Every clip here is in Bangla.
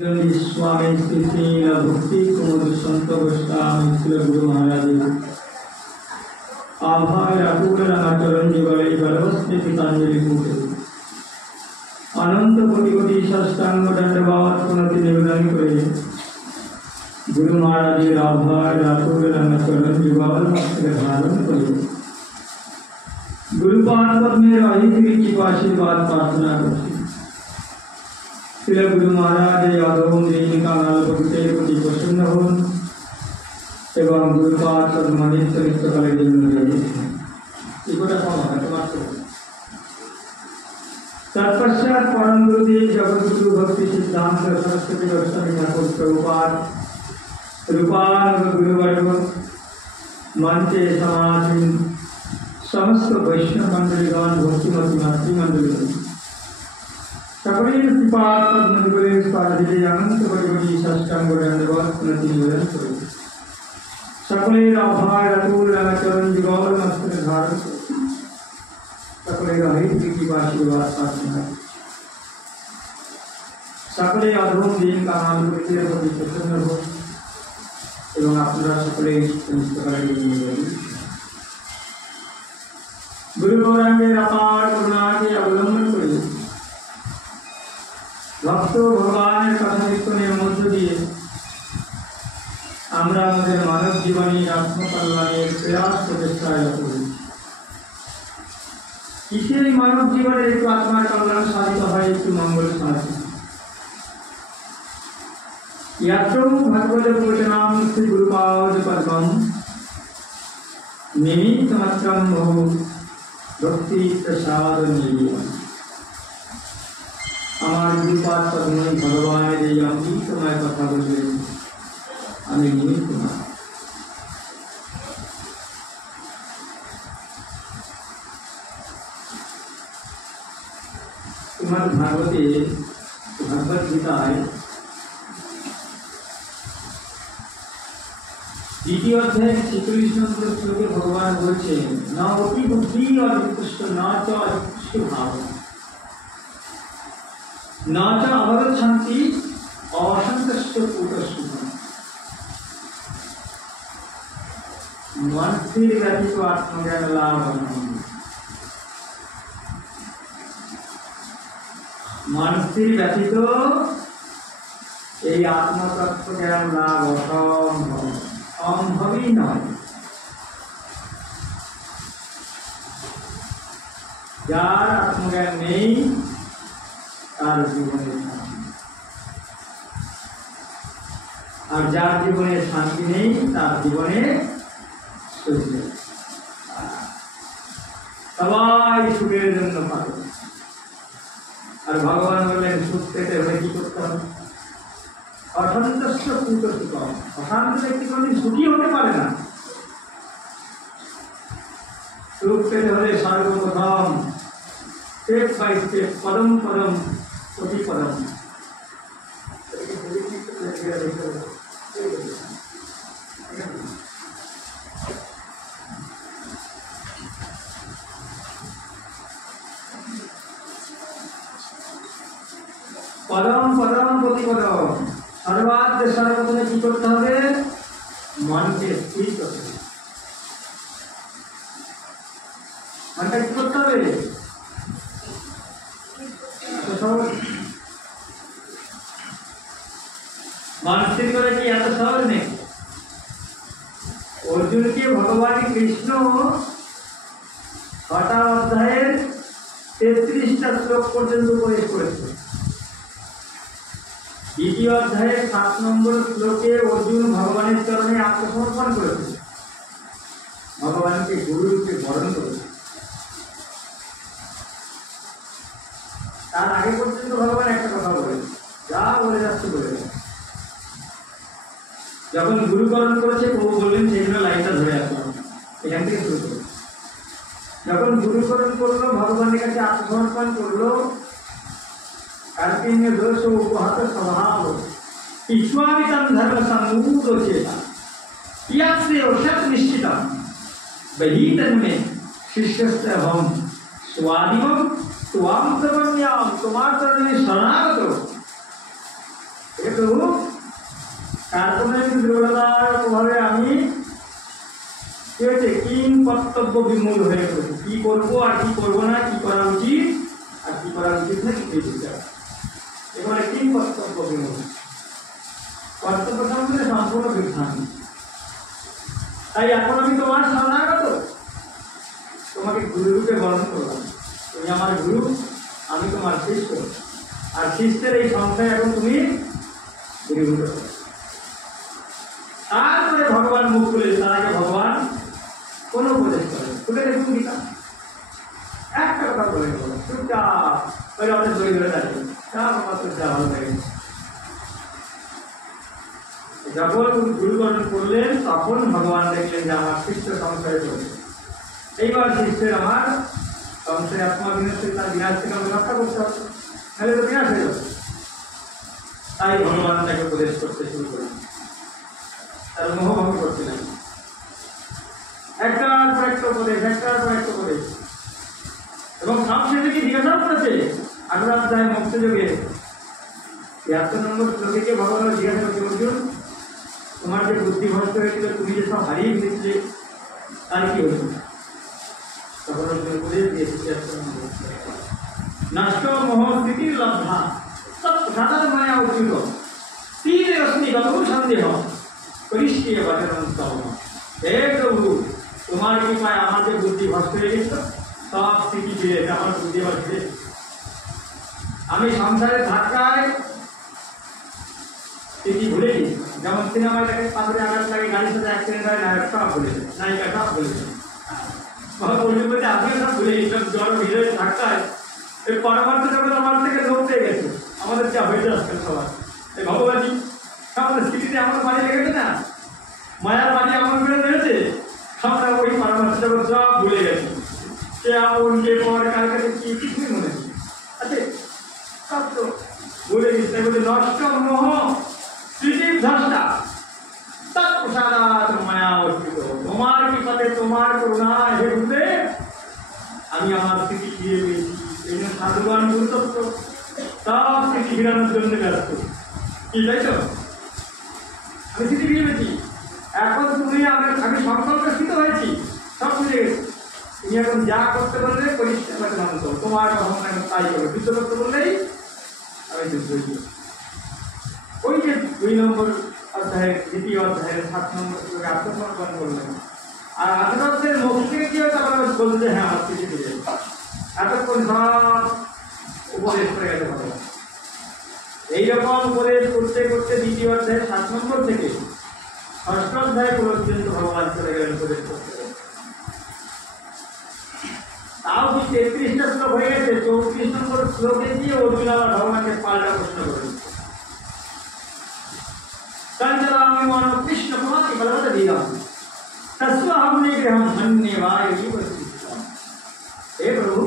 स्वामी श्री भक्ति कुमार संत गोस्वामी श्री गुरु महाराज आभार अपूर चरण जुगले बलवस्ते पितांजलि मुखे अनंत कोटि कोटि साष्टांग दंडवत पुनति निवेदन करे गुरु महाराज आभार अपूर चरण जुगल मस्तक धारण करे गुरुपाद पद में रही कृपा आशीर्वाद प्रार्थना करती श्री गुरु महाराज यादव दिन का नाल भक्ते प्रति प्रसन्न हो एवं गुरुपाद सम्मानित चरित कले तत्पश्चात परम गुरुदेव जगत गुरु भक्ति सिद्धांत सरस्वती गोस्वामी ठाकुर प्रभुपाद रूपान गुरुवर्ग मंचे समासीन समस्त वैष्णव मंडलीगण भक्तिमती मातृमंडली सकले कृपात पद्मनिवरे स्पादिले अनंत परिवटी साष्टांग दंडवत पुनति निवेदन करे सकले आभार अतुल चरण जुगल मस्तक धारण करे सकले हरि कृपा आशीर्वाद प्रार्थना सकले अधम दिन का नाम करते प्रति प्रसन्न हो एवं आपका सकले गुरु गौरांगे अपार करुणा के अवलंबन करे भक्त भगवान कथा कीर्तনের মধ্য দিয়ে আমরা আমাদের মানব জীবনে আত্মকল্যাণের প্রয়াস প্রচেষ্টায় করি কিসের মানব জীবনে একটু আত্মার কল্যাণ সাধিত হয় একটু মঙ্গল সাধিত ইয়াত্রৌ ভগবত বচনাম শ্রী গুরুপাদ পদ্মম নিমিত্ত মাত্রম বহু ভক্তি প্রসাদ নিবেদন আমার গুরুপাদ পদ্মে ভগবানের এই অমৃতময় কথা বললেন আমি নিমিত্ত না তোমার ভাগবতে ভগবত গীতায় দ্বিতীয় অধ্যায় 46 নম্বর শ্লোকে ভগবান বলছেন না অপি বুদ্ধি অযুক্ত না চ অযুক্ত ভাব नाचा अवरत शांति असंतुष्ट पुरुष मन स्थिर व्यक्ति को आत्मज्ञान लाभ मन स्थिर व्यक्ति तो ये आत्मतत्व ज्ञान लाभ असंभव ही नয় যার আত্মজ্ঞান নেই তার জীবনে আর যার জীবনে শান্তি নেই তার জীবনে সবাই সুখের জন্য পাবে আর ভগবান বললেন সুখ পেতে হলে কি করতে হবে অসন্তুষ্ট কুতস্ত অশান্ত ব্যক্তি কোনদিন সুখী হতে পারে না সুখ পেতে হলে সর্বপ্রথম स्टेप बाय स्टेप पदम पदम प्रति पदम पदम पदम प्रति पदम सर्वाद्य सर्वप्रथमे কি করতে হবে মনকে স্থির করতে হবে মনকে কি করতে হবে मानसिक की एत सहज नहीं अर्जुन के भगवान कृष्ण 6টা অধ্যায়ের 33টা শ্লোক পর্যন্ত উপদেশ করেছেন দ্বিতীয় অধ্যায়ের 7 নম্বর শ্লোকে অর্জুন ভগবানের চরণে আত্মসমর্পণ করেছেন ভগবানকে গুরু রূপে বরণ করেছেন তার আগে পর্যন্ত ভগবান একটা কথা বলেন যা বলে যাচ্ছে বলে যখন গুরুকরণ করেছে প্রভু বললেন সেখানে লাইনটা ধরে আসলাম এখান থেকে শুরু করো যখন গুরুকরণ করলো ভগবানের কাছে আত্মসমর্পণ করলো কার্তিক দোষ উপহাত স্বভাব ঈশ্বামিতম ধর্ম সম্মূঢ় চেতা ইয়াস্তে অসৎ নিশ্চিতম বহিতন্মে শিষ্যস্তে হম स्वादिवम तुम प्रपन्याम तुम्हार चरण शरणागत প্রভু, তারপরে দুর্বলতার প্রভাবে আমি কি হয়েছে কিং কর্তব্য বিমূল হয়ে পড়েছে। কি করবো আর কি করবো না, কি করা উচিত আর কি করা উচিত না, কি এবারে কিং কর্তব্য বিমূল, কর্তব্য সম্বন্ধে সম্পূর্ণ বিভ্রান্তি। তাই এখন আমি তোমার শরণাগত, তোমাকে গুরুরূপে বরণ করলাম। তুমি আমার গুরু, আমি তোমার শিষ্য, আর শিষ্যের এই সংখ্যায় এখন তুমি দূরীভূত করো। তারপরে ভগবান মুখ খুলে, তার আগে ভগবান কোনো উপদেশ করে খুলে দেখুন গীতা, একটা কথা বলে গেল চুপচাপ ওই আমাদের দড়ি ধরে দাঁড়িয়ে যা ভালো লাগে। যখন গুরুকরণ করলেন তখন ভগবান দেখলেন যে আমার শিষ্য সংসারে চলছে। এইবার শিষ্যের আমার সংসারে আত্মা বিনাশ, তার বিনাশ থেকে আমাকে রক্ষা করতে হবে, তাহলে তো বিনাশ হয়ে যাবে। তাই ভগবান তাকে উপদেশ করতে শুরু করলেন, তার মোহভঙ্গ করছিলেন, একটার পর একটা উপদেশ, একটার পর একটা উপদেশ। এবং সবশেষে জিজ্ঞাসা করেছে 18 অধ্যায় মুক্তযোগে 73 নম্বর শ্লোকে ভগবান জিজ্ঞাসা করছে, অর্জুন তোমার যে বুদ্ধি ভ্রষ্ট হয়েছিল, তুমি যে সব হারিয়ে ফেলেছিলে, তার কি হয়েছিল? তখন অর্জুন উপদেশ দিয়েছে নষ্ট মোহস্থিতির লব্ধা সব সাধারণ মায়া উচিত তীরে অস্মি গত সন্দেহ করিষ্টিয়ে বচনম স্তব। হে প্রভু, তোমার কৃপায় আমার যে বুদ্ধি ভ্রষ্ট হয়ে গেছিল, সব স্মৃতি ফিরে এসে আমার বুদ্ধি আবার ফিরে। আমি সংসারের ধাক্কায় স্মৃতি ভুলে গেছি। যেমন সিনেমায় দেখে পাথরে আঘাত লাগে, গাড়ির সাথে অ্যাক্সিডেন্ট হয়, নায়ক সব ভুলেছে, নায়িকা সব ভুলেছে। বলতে আমিও সব ভুলে গেছিলাম, জ্বর ভিড়ের ধাক্কায় এই পরমার্থ জগৎ আমার থেকে লোক পেয়ে গেছে। আমাদের যা হয়ে যাচ্ছে সবার এই ভগবানই আমাদের স্মৃতিতে এমন বাড়ি লেগেছে না, মায়ার বাড়ি এমন করে রয়েছে, আমরা ওই পরমার্থ জগৎ সব ভুলে গেছি। সে আপন কে পর কার কাছে কি কিছুই মনে নেই। আচ্ছা সব তো ভুলে গেছে। বলে নষ্ট মোহ স্মৃতির ধ্বস্তা তৎপ্রসাদাৎ মায়া অর্পিত। তোমার কৃপাতে, তোমার করুণা হেতুতে আমি আমার স্মৃতি ফিরে পেয়েছি। এই জন্য সাধুবান গুরুতত্ত্ব সব স্মৃতি ফিরানোর জন্য ব্যস্ত। কি তাই তো? আমি স্মৃতি ফিরে পেয়েছি। এখন তুমি আমি সংকল্পস্থিত হয়েছি, সব বুঝে গেছি। তুমি এখন যা করতে বললে পরিষ্কার মানত, তোমার ভাবনা তাই করবে। যুদ্ধ করতে বললেই আমি যুদ্ধ করি। ওই যে 2 নম্বর অধ্যায়ের 2য় অধ্যায়ের 7 নম্বর শ্লোকে আত্মসমর্পণ করলেন। আর 18 অধ্যায়ের মুখ থেকে কি হচ্ছে আবার বলতে, হ্যাঁ আমার স্মৃতি ফিরে যাবে। এতক্ষণ সব উপদেশ করে গেছে ভগবান। এইরকম উপদেশ করতে করতে 2য় অধ্যায়ের 7 নম্বর থেকে 6ষ্ঠ অধ্যায় পর্যন্ত ভগবান চলে গেলেন উপদেশ করতে। তাও কি 33টা শ্লোক হয়ে গেছে, 34 নম্বর শ্লোকে গিয়ে অর্জুন আবার ভগবানকে পাল্টা প্রশ্ন করে চঞ্চলামি মন কৃষ্ণ কুমারকে বলবতে দিলাম তস্বাহমনি গ্রহম ধন্যবাদ। হে প্রভু,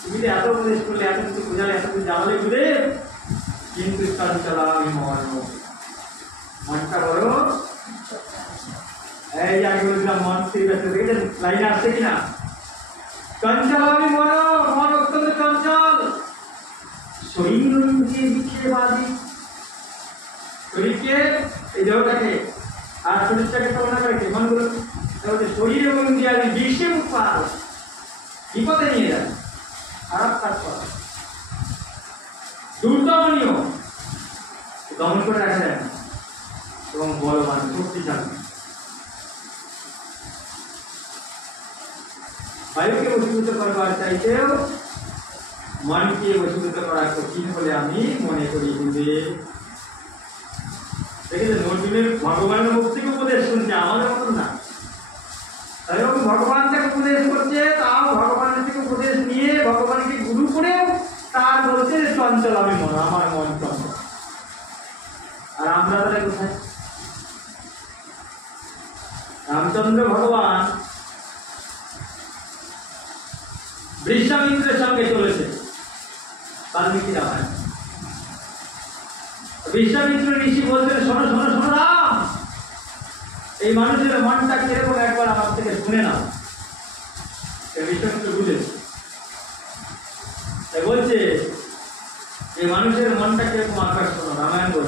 তুমি তো এত উপদেশ করলে, এত কিছু বোঝালে, এত কিছু জানালে বুঝে, কিন্তু চঞ্চলামি মন, মনটা বড় এই যে আগে বলছিলাম মন স্থির ব্যস্ত, দেখেছেন লাইনে আসছে কিনা? চঞ্চলামি মন, মন অত্যন্ত চঞ্চল। শরীর ইন্দ্রিয় বিক্ষেপবাদী, শরীরকে এই দেহটাকে আর শরীরটাকে তুলনা করে মনগুলো শরীর এবং ইন্দ্রিয়াদি বিশ্বে উৎপাদ বিপদে নিয়ে যায়, খারাপ কাজ করা, দুর্দমনীয়, দমন করে রাখা যায় না এবং বলবান শক্তিশালী। বায়ুকে বশীভূত করবার চাইতেও মনকে বশীভূত করা কঠিন বলে আমি মনে করি। বুঝে দেখেছেন অর্জুনের ভগবানের মুখ থেকে উপদেশ শুনছে, আমাদের মতন না। তাই ভগবান থেকে উপদেশ করছে, তাও ভগবানের থেকে উপদেশ নিয়ে ভগবানকে গুরু করেও তার বলছে চঞ্চল আমি মন, আমার মন চঞ্চল। আর আমরা তাহলে কোথায়? রামচন্দ্র ভগবান বিশ্বামিত্রের সঙ্গে চলেছে বাল্মীকি রামায়ণ। বিশ্বামিত্র ঋষি বলছেন, শোনো শোনো শোনো রাম, এই মানুষের মনটা কিরকম একবার আমার থেকে শুনে নাও। বিশ্বামিত্র বুঝেছে, বলছে এই মানুষের মনটা কিরকম আকাশ শোনো। রামায়ণ বলছে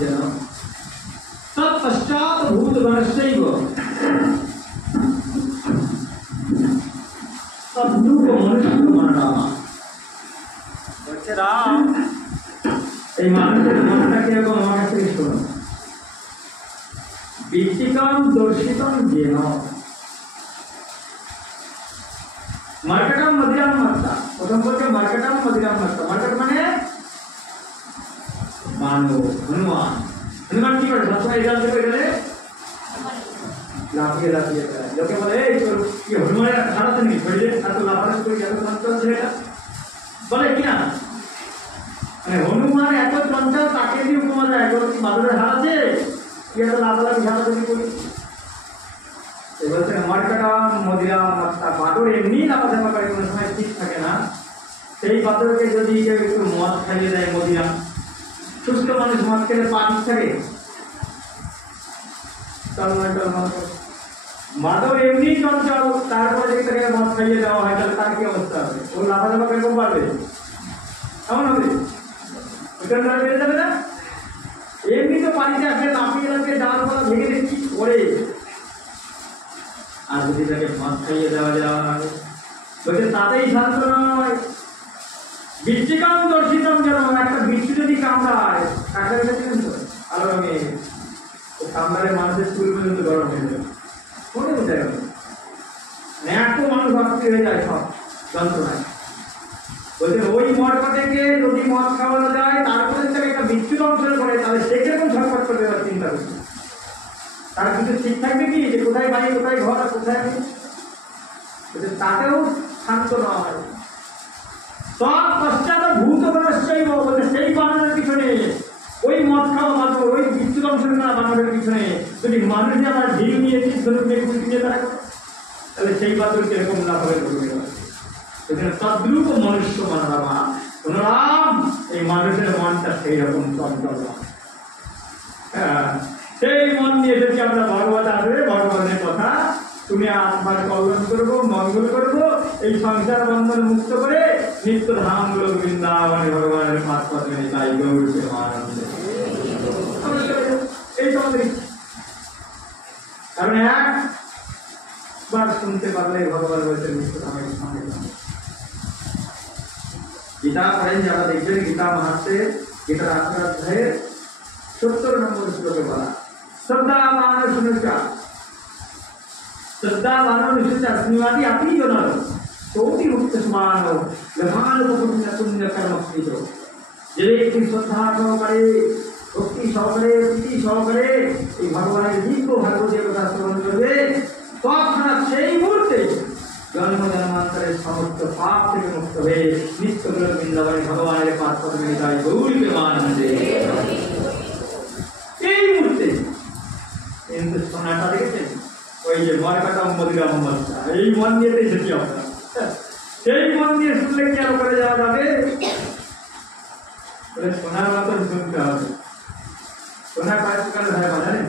যেন তৎপশ্চাৎ ভূতগণস্যৈব তদ্রূপ মনুষ্য মনোরমা। বলছে রাম, এই মানুষের মনটা কিরকম আমার কাছ থেকে শোনো। বীচিকম দর্শিতম যেন মার্কেটাম মদিরাম মাত্রা। প্রথম বলছে মার্কেটাম মদিরাম মাত্রা। মার্কেট মানে মানব, হনুমান। হনুমান কি করে? সবসময় এখান থেকে গেলে লাফিয়ে লাফিয়ে বেড়ায়। লোকে বলে এই তোর কি হনুমানের হারাতে নেই, শরীরে এত লাফালাফি করে এত চঞ্চল ছেলেটা, বলে কিনা মানে হনুমান এত চঞ্চল, তাকে দিয়ে উপমা দেয় কি বাদরের হারাচ্ছে, কি এত লাফালাফি হারাতে করি। বলছেন মার্কেটাম মদিরাম মাত্রা। বাদর এমনি লাফাঝাফা করে, কোনো সময় ঠিক থাকে না। সেই বাদরকে যদি কেউ একটু মদ খাইয়ে দেয়, মদিরাম, সুস্থ মানুষ মদ খেলে পা ঠিক থাকে? মাদর এমনি চঞ্চল, তারপরে যদি তাকে মদ খাইয়ে দেওয়া হয় তাহলে তার কি অবস্থা হবে? ও লাফাঝাফা কিরকম পারবে? কেমন হবে? ওটা বেড়ে যাবে না? এমনি তো পানিতে আসলে লাফিয়ে লাফিয়ে ডালপালা ভেঙে দিয়ে কি করে, আর যদি তাকে মদ খাইয়ে দেওয়া যায় বলছে তাতেই শান্ত নয়। বৃষ্টিকাম দর্শিতম যেন একটা বৃষ্টি যদি কামড়ায়, কাঁকড়া গেছিলেন তো আলো রঙে, কামড়ালে মানুষের চুল পর্যন্ত গরম হয়ে যাবে, মনে বোঝা গেল এত মানুষ ভক্তি হয়ে যায় সব যন্ত্রণায়। বলছেন ওই মরকটেকে যদি মদ খাওয়ানো যায়, তারপরে যদি একটা বৃষ্টি ধ্বংসের করে, তাহলে সে কেমন ঝটপট করবে এবার চিন্তা করছে। তার কিছু ঠিক থাকবে কি যে কোথায় বাড়ি, কোথায় ঘর, আর কোথায় আমি, তাতেও শান্ত না হয়। তৎপশ্চাৎ ভূতগণস্যৈব বলতে সেই বানরের পিছনে, ওই মদ খাওয়া বানর, ওই বৃষ্টি ধ্বংসের করা বানরের পিছনে যদি মানুষ আমার ঢিল নিয়ে ধনুক নিয়ে গুলি নিয়ে তারা করে, তাহলে সেই বাদর কিরকম না হবে করবে। সেখানে তদ্রূপ মনুষ্য মনোরমা। রাম, এই মানুষের মনটা সেই রকম চঞ্চল। সেই মন নিয়ে এসেছি আমরা ভগবত আসবে, ভগবানের কথা শুনে আত্মার কল্যাণ করবো, মঙ্গল করবো, এই সংসার বন্ধন মুক্ত করে নিত্য ধাম গুলো বৃন্দাবনে ভগবানের পাঁচ পথ মেনে তাই গৌরীকে আনন্দে এই তো আমাদের। কারণ একবার শুনতে পারলে ভগবান বলছেন নিত্য ধামের সঙ্গে। গীতা পড়েন যারা দেখবেন, গীতা মাহাত্ম্যের গীতার 8 অধ্যায়ের 70 নম্বর শ্লোকে বলা, শ্রদ্ধাবান শুনুচা, শ্রদ্ধাবান শুনুচা স্নেহাদি আপনি জনার কোটি মুক্ত সমান লভান পুণ্য পুণ্য কর্মকৃত। যে ব্যক্তি শ্রদ্ধা সহকারে, ভক্তি সহকারে, প্রীতি সহকারে এই ভগবানের দিব্য ভাগবতীয় কথা শ্রবণ করবে, তৎক্ষণাৎ সেই মুহূর্তে জন্ম জন্মান্তরের সমস্ত পাপ থেকে মুক্ত হয়ে নিত্য বৃন্দাবনে ভগবানের পাঁচ পদ মেনে যায় গৌরীকে আনন্দে। এই মুহূর্তে কিন্তু সোনাটা দেখেছেন, ওই যে মার্কেটাম মদিরাম মাত্রা, এই মন নিয়ে এসেছি আমরা। সেই মন নিয়ে শুনলে কি আর করে যাওয়া যাবে? সোনার মতন শুনতে হবে। সোনা কয়েক প্রকার হয় বাজারে,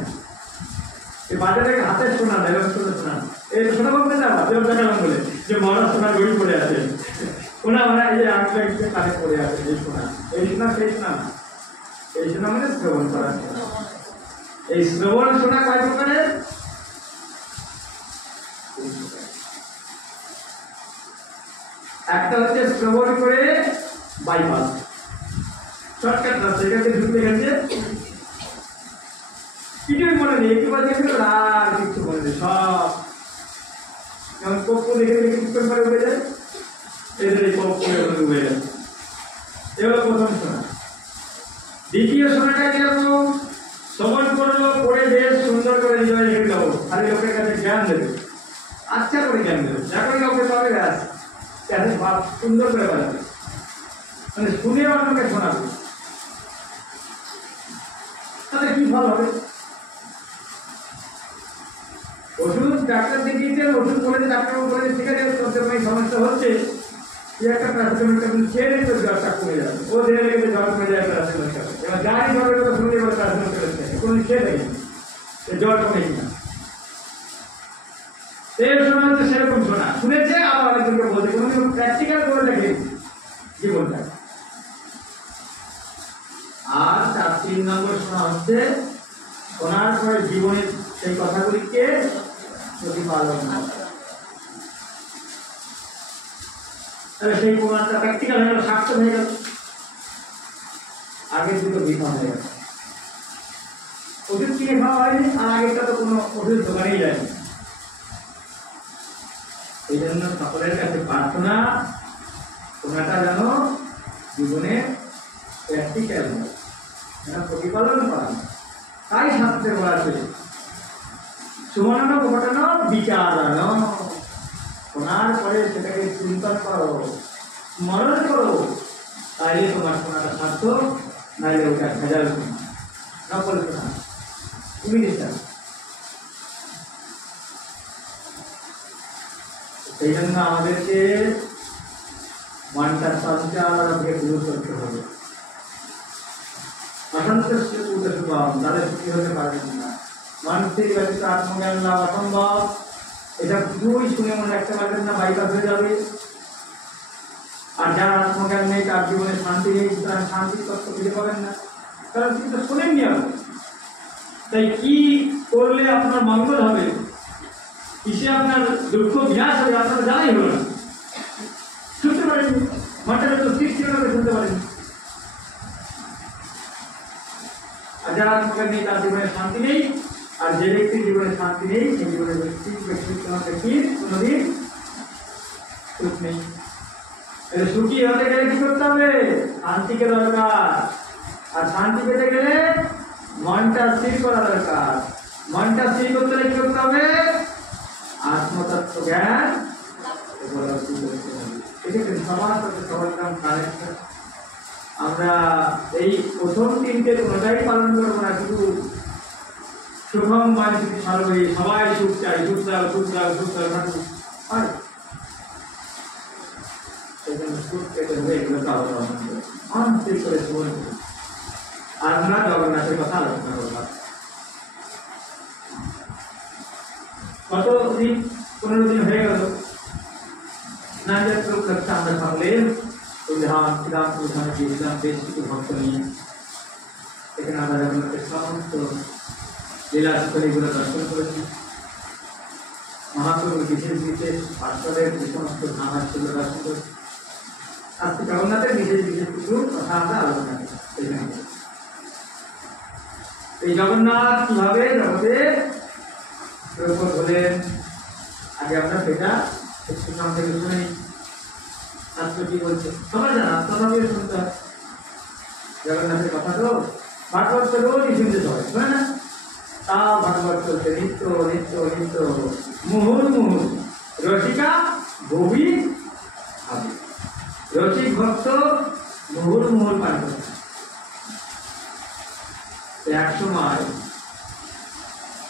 এই বাজারে হাতে সোনা দেয়, সোনা এই সোনা বলতে যাওয়া দেখালাম বলে যে মরা সোনা গড়ি পড়ে আছে, সোনা মানে এই যে আঁকটা একটু কানে পড়ে আছে, এই সোনা, এই সোনা সেই সোনা না, এই সোনা মানে শ্রবণ করা। এই শ্রবণ সোনা কয় প্রকারের? একটা হচ্ছে শ্রবণ করে বাইপাস, শর্টকাট রাস্তা, এখান থেকে ঢুকতে গেছে কিছুই মনে নেই, একটু বাজে আর কিছু মনে নেই, সব যেমন পক্ষ দেখে দেখে কিছু করে উঠে যায়, এদের এই পক্ষ ডুবে যায়। এ হলো প্রথম সোনা। দ্বিতীয় সোনাটা কিরকম? শ্রবণ করলো, পড়ে বেশ সুন্দর করে হৃদয়ে রেখে দেবো, খালি লোকের কাছে জ্ঞান দেবে, আচ্ছা করে জ্ঞান দেবে, যা করে লোকের পাবে ব্যাস সুন্দর করে বাজাবে, মানে শুনে অন্যকে শোনাবে, তাহলে কি ফল হবে? ওষুধ ডাক্তার দেখিয়েছেন, ওষুধ বলেছে, ডাক্তারবাবু বলেছে ঠিক আছে তোর সমস্যা হচ্ছে, একটা প্যারাসিটামলটা খেয়ে নেই, তোর জ্বরটা কমে যাবে। ও ধীরে রেখে জ্বর কমে যায় প্যারাসিটামল খাবে, এবার যাই জ্বরের কথা শুনলে এবার প্যারাসিটামল খেতে কোনোদিন খেয়ে দেখেনি জ্বর কমে কিনা। এর শোনা হচ্ছে সেরকম শোনা, শুনেছে আবার অনেকজনকে বলছে, কোনোদিন প্র্যাকটিক্যাল করে দেখে জীবনটা। আর তার 3 নম্বর শোনা হচ্ছে শোনার পরে জীবনের সেই কথাগুলিকে প্রতিপালন করা। তাহলে সেই প্রমাণটা প্র্যাকটিক্যাল হয়ে গেল, সার্থক হয়ে গেল। আগের দুটো বিফল হয়ে গেল। ওষুধ কিনে খাওয়া হয়নি, আর আগেরটা তো কোনো ওষুধ দোকানেই যায়নি। এই জন্য সকলের কাছে প্রার্থনা, শোনাটা যেন জীবনে প্র্যাকটিক্যাল হয়, যেন প্রতিপালন করা হয়। তাই শাস্ত্রে বলা আছে সুমনানো ঘটানো বিচারানো। শোনার পরে সেটাকে চিন্তন করো, স্মরণ করো, তাইলে তোমার শোনাটা সার্থক, নাইলে ওটা ভেজাল শোনা, নকল শোনা, ইমিটেশন। সেই জন্য আমাদেরকে মনটা সঞ্চালনকে দূর করতে হবে। অসন্তোষ তাদের সুখী হতে পারবেন না। মানসিক ব্যতীত আত্মজ্ঞান লাভ অসম্ভব। এটা দুই শুনে মনে রাখতে পারবেন না, বাইপাস হয়ে যাবে। আর যার আত্মজ্ঞান নেই তার জীবনে শান্তি নেই, সুতরাং শান্তির তত্ত্ব খুঁজে পাবেন না, কারণ তিনি তো শোনেননি আপনি। তাই কি করলে আপনার মঙ্গল হবে, কিসে আপনার দুঃখ বিনাশ হবে, আপনার জানাই হলো না, শুনতে পারেননি। মনটাকে তো স্থির ছিল না, শুনতে পারেননি। আর যার আত্মজ্ঞান নেই তার জীবনে শান্তি নেই। আর যে ব্যক্তির জীবনে শান্তি নেই, সেই জীবনে ব্যক্তির কোনোদিন সুখ নেই। সুখী হতে গেলে কি করতে হবে? শান্তিকে দরকার। আর শান্তি পেতে গেলে মনটা স্থির করা দরকার। মনটা স্থির করতে গেলে কি করতে হবে? আত্মতত্ত্ব জ্ঞান উপলব্ধি করতে হবে। এটাকে সবার সাথে সবার কানেকশন। আমরা এই প্রথম তিনটে কোনোটাই পালন করবো না, শুধু সুখম বাঞ্ছিত সর্বে, সবাই সুখ চাই, সুখ দাও, সুখ দাও, সুখ দাও, ঠাকুর হয়। সেজন্য সুখ পেতে হবে, এগুলোকে অবলম্বন করে অন্তিম করে জীবন করি। আর আমরা জগন্নাথের কথা আলোচনা করলাম। কত দিন, 15 দিন হয়ে গেল না যাত্র উপলক্ষে আমরা থাকলেন শ্রীরামপুরধামে গিয়েছিলাম বেশ কিছু ভক্ত নিয়ে। এখানে আমরা জগন্নাথের সমস্ত লীলাস্থলীগুলো দর্শন করেছি। মহাপ্রভুর বিশেষ বিশেষ পার্শ্বদের যে সমস্ত ধাম ছিল দর্শন করেছি। আজকে জগন্নাথের বিশেষ বিশেষ কিছু কথা আমরা আলোচনা করি। এই জগন্নাথ কিভাবে জগতের প্রকট হলেন, আগে আমরা সেটা একটু নাম থেকে শুনে শাস্ত্র কি বলছে সবাই জানা, তথাপিও শুনতে হয়। জগন্নাথের কথা তো ভাগবত তো রোজই শুনতে হয়, হয় না? তাও ভাগবত চলছে নিত্য নিত্য নিত্য, মুহুর মুহুর রসিকা গভী ভাবে। রসিক ভক্ত মুহুর মুহুর পান করছে। এক সময়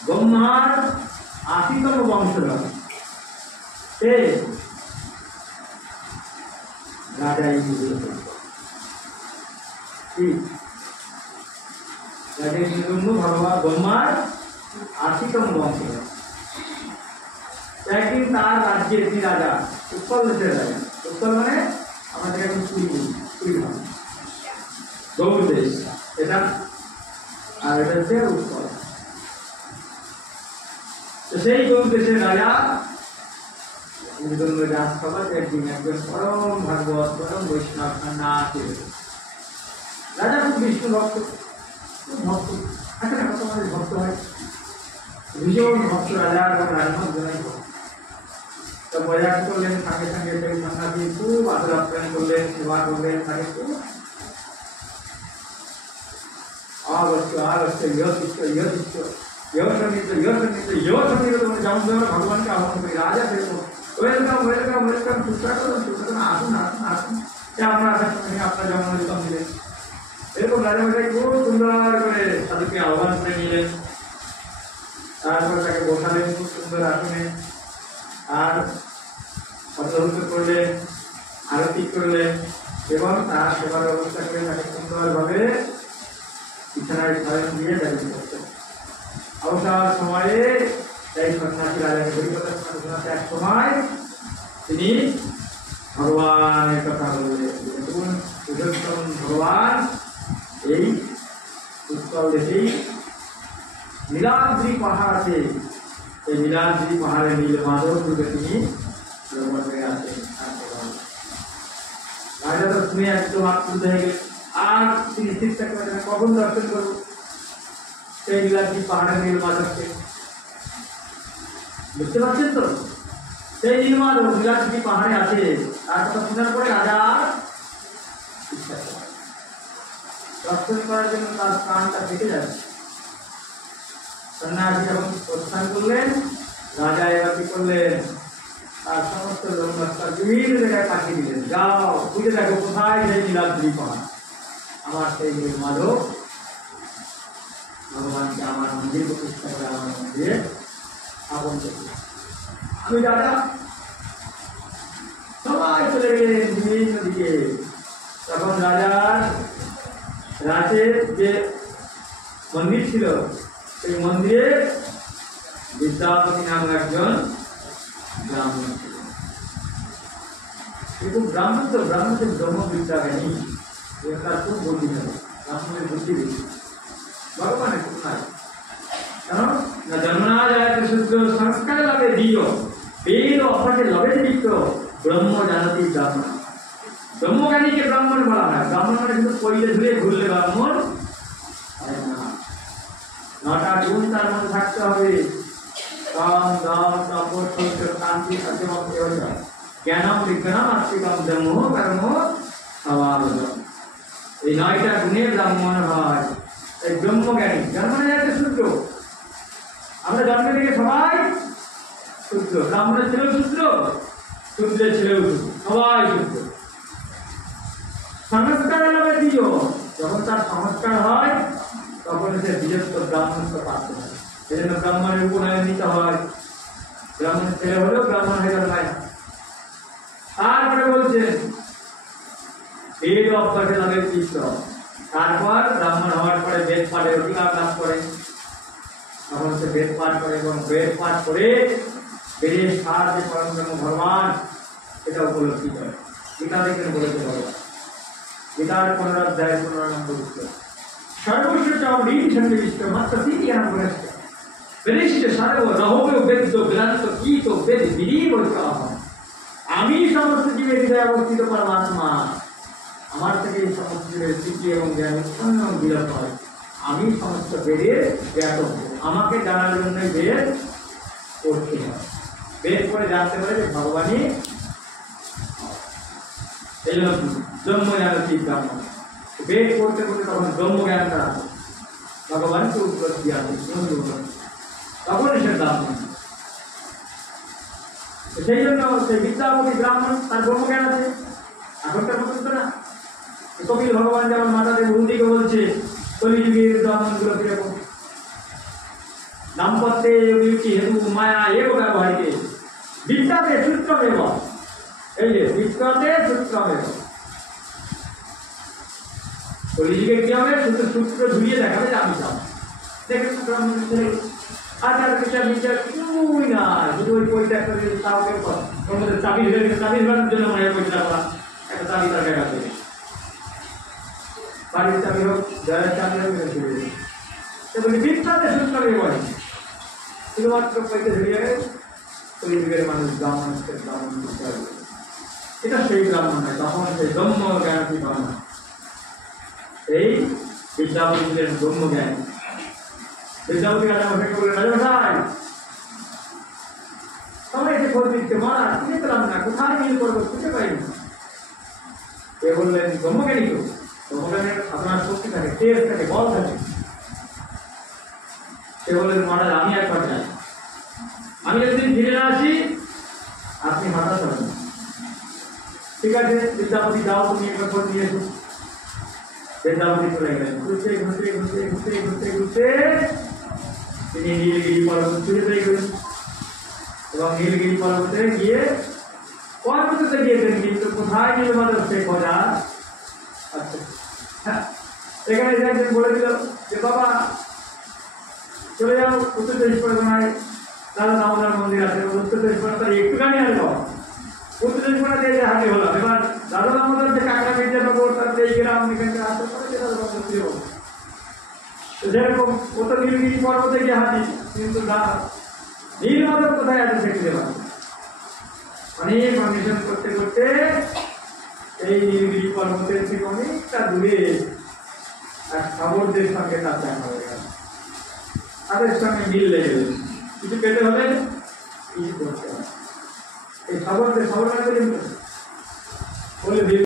ব্রহ্মার 80তম বংশধর রাজা ইন্দ্র, ভগবান ব্রহ্মার 80তম বংশধর। একদিন তার রাজ্যের যে রাজা, উৎকল দেশের রাজা, উৎকল মানে আমাদের এখন পুরী গৌর দেশ এটা, আর এটা হচ্ছে উৎকল। তো সেই গৌর দেশের রাজা রাজসভা একদিন একজন পরম ভাগবত, পরম বৈষ্ণব সন্ন্যাসী রাজা, খুব বিষ্ণু ভক্ত, খুব ভক্ত, একটা কত মানুষ ভক্ত হয়, ভীষণ ভক্ত রাজা এবং রাজমন্ত্রী। তো মজা করলেন, সঙ্গে সঙ্গে সেই সন্ন্যাসী খুব আদর আপ্যায়ন করলেন, সেবা করলেন, তাকে খুব ভগবানকে আহ্বান করি। রাজা সেরকম ওয়েলকাম ওয়েলকাম ওয়েলকাম, সুস্বাগত সুস্বাগত, আসুন আসুন আসুন, আমরা আসার সঙ্গে আপনার জন্ম দিতাম দিলেন। এরকম রাজামশাই খুব সুন্দর করে তাদেরকে আহ্বান করে নিলেন। তারপর তাকে বসালেন খুব সুন্দর আসনে, আর অন্তর্ভুক্ত করলেন, আরতি করলেন এবং তার সেবার ব্যবস্থা করে তাকে সুন্দরভাবে বিছানায় শয়ন দিয়ে দাঁড়িয়ে করতেন। অবসর সময়ে এই সন্ন্যাসী রাজাকে হরিকথা শোনাতে এক সময় তিনি ভগবানের কথা বললেন। ভগবান এই স্থল দেখেই নীলাদ্রি পাহাড় আছে, এই নীলাদ্রি পাহাড়ে নীল মাধব রূপে তিনি ভ্রমণ হয়ে আছেন। রাজা তো শুনে একদম আপ্লুত হয়ে গেলেন, আর তিনি স্থির থাকতে পারেন না, কখন দর্শন করবো সেই নীলাদ্রি পাহাড়ের নীল মাধবকে। বুঝতে পারছেন তো, সেই নীল মাধব নীলাদ্রি পাহাড়ে আছে, তার কথা শোনার পরে রাজা ইচ্ছা করে দর্শন করার জন্য তার প্রাণটা থেকে যাচ্ছে। সন্ন্যাসী যখন প্রস্থান করলেন, রাজা এবার কি করলেন, তার সমস্ত লোকমাত্রা বিভিন্ন জায়গায় পাঠিয়ে দিলেন, যাও খুঁজে দেখো কোথায় সেই নীলাদ্রি পাহাড়, আমার সেই নীল মাধব ভগবানকে আমার মন্দির প্রতিষ্ঠা করে আমার মন্দিরে স্থাপন করল। আমি রাজা সবাই চলে গেলেন বিভিন্ন দিকে। তখন রাজার রাতের যে মন্দির ছিল, সেই মন্দিরে বিদ্যাপতি নামে একজন ব্রাহ্মণ ছিল। কিন্তু ব্রাহ্মণ তো ব্রাহ্মণের ব্রহ্মবিদ্যা জ্ঞানী, তার খুব বুদ্ধি নেই, ব্রাহ্মণের বুদ্ধি বেশি, ভগবানের খুব নাই। কেন না জন্মনা যায় শুদ্ধ সংস্কার লাভে দিও, বেদ অপরাধে লবে দিত, ব্রহ্ম জানতি ব্রাহ্মণ। ব্রহ্মজ্ঞানীকে ব্রাহ্মণ বলা হয়। ব্রাহ্মণ মানে শুধু পড়লে ধুয়ে ঘুরলে ব্রাহ্মণ হয় না, 9টা গুণ তার মধ্যে থাকতে হবে। কাম দাম তপস সত্য শান্তি সত্যম দেবতা জ্ঞানম বিজ্ঞানম আস্তিকম ব্রহ্ম কর্ম স্বভাবজম। এই 9টা গুণে ব্রাহ্মণ হয়। এই ব্রহ্মজ্ঞানী জন্মনে যাচ্ছে সূত্র, আমরা জন্ম থেকে সবাই সূত্র, ব্রাহ্মণের ছেলেও সূত্র, সূত্রের ছেলেও সূত্র, সবাই সূত্র। সংস্কার এলাকায় দিও, যখন তার সংস্কার হয় তখন সে বীরত্ব ব্রাহ্মণত্ব প্রাপ্ত হয়। সেই জন্য ব্রাহ্মণের উপনয়ন নিতে হয়। ব্রাহ্মণের ছেলে হলেও ব্রাহ্মণ হয়ে গেল না। তারপরে বলছেন বেদ অভ্যাসে লাভের চিত্র, তারপর ব্রাহ্মণ হওয়ার পরে বেদ পাঠের অধিকার লাভ করে। তখন সে বেদ পাঠ করে এবং বেদ পাঠ করে বেদের সার যে পরম ব্রহ্ম ভগবান সেটা উপলব্ধি করে। গীতা দেখেন বলেছে ভগবান, গীতার 15 অধ্যায় 15 নম্বর উত্তর, সর্বস্ব চাওড়ীন সন্নিবিষ্ট মাত্র তিনটি জ্ঞান বলেছে বেদিষ্ট সর্ব রহবে বেদ বেদান্ত গীত বেদ বিলীন আমি সমস্ত জীবের হৃদয়ে অবস্থিত পরমাত্মা, আমার থেকে সমস্ত জীবের স্মৃতি এবং জ্ঞান উৎপন্ন এবং বিলোপ হয়। আমি সমস্ত বেদের জ্ঞাতব্য, আমাকে জানার জন্য বেদ পড়তে হয়। বেদ পড়ে জানতে পারে যে ভগবানই এই জন্য ব্রহ্মজ্ঞান ব্রাহ্মণ। বেদ পড়তে পড়তে তখন ব্রহ্মজ্ঞানটা আসে, ভগবানকে উপলব্ধি আসে, তখন সে ব্রাহ্মণ। সেই জন্য সেই বিদ্যাপতি ব্রাহ্মণ, তার ব্রহ্মজ্ঞান আছে। এখনকার মতন তো না। কপিল ভগবান যেমন মাতাদের ভূমিকে বলছে কলিযুগের ব্রাহ্মণগুলো কিরকম, দাম্পত্যে বিউটি হেতু মায়া এব ব্যবহারিকে বিদ্যাতে সূত্রমেব, এই যে বিদ্যাতে সূত্রমেব। কলিযুগে কি হবে, শুধু সূত্র ধুয়ে দেখাবে যে আমি যাব। দেখেন ব্রাহ্মণের ছেলে আচার বিচার বিচার কিছুই না, শুধু ওই বইটা একটা তাওকে ওর মধ্যে চাবি ধরে চাবি ধরার জন্য মায়ের বইটা করা, একটা চাবি তার গায়ে আছে, বাড়ির চাবি হোক জয়ের চাবি হোক বলি বিদ্যাতে সূত্রমেব বলে। শুধুমাত্র পয়সা ধরিয়ে কলিযুগের মানুষ ব্রাহ্মণকে ব্রাহ্মণ করতে হবে, এটা সেই ব্রাহ্মণ নয়, তখন সেই ব্রহ্ম জ্ঞানী ব্রাহ্মণ। এই বিদ্যাপতি ছিলেন ব্রহ্মজ্ঞানী। বিদ্যাপতি রাজা মশাইকে বললেন, রাজামশাই সবাই এসে খোঁজ দিচ্ছে, মারা খুঁজে পেলাম না, কোথায় মিল করবো খুঁজে পাইনি। এ বললেন ব্রহ্মজ্ঞানী তো, ব্রহ্মজ্ঞানীর আপনার শক্তি থাকে, তেজ থাকে, বল থাকে। সে বললেন মহারাজ আমি একবার যাই, আমি যদি ফিরে না আসি আপনি হতাশ হবেন। ঠিক আছে বিদ্যাপতি যাও, তুমি একবার খোঁজ নিয়ে এসো। বিদ্যাপতি চলে গেলেন, ঘুরতে ঘুরতে ঘুরতে ঘুরতে ঘুরতে ঘুরতে তিনি নীলগিরি পর্বত চলে গেলেন এবং নীলগিরি পর্বতে গিয়ে পর্বতে গিয়েছেন, কিন্তু কোথায় নীলমাধব সে খোঁজা। আচ্ছা এখানে একজন বলে দিল যে বাবা চলে যাও উত্তর 24 পরগনায় দাদা দামোদর মন্দির আছে, উত্তর 24 পরগনা একটুখানি আসবো, উত্তর 24 পরগনা দিয়ে হাঁটি হলাম। এবার দাদা দামোদর যে কাঁকড়া মির্জা নগর তার এই গ্রাম এখানটা আসতে পারে, তো যেরকম ও তো নীলগিরি পর্বতে গিয়ে হাঁটি, কিন্তু নীলমাধব কোথায় আছে দেখতে পাবে। অনেক অন্বেষণ করতে করতে এই নীলগিরি পর্বতের থেকে অনেকটা দূরে এক সাগরদের সঙ্গে তার দেখা হয়ে গেল। তাদের সঙ্গে মিল লেগে গেল, কিছু পেতে হলে কিছু করতে হবে। এই সাগরদের বলে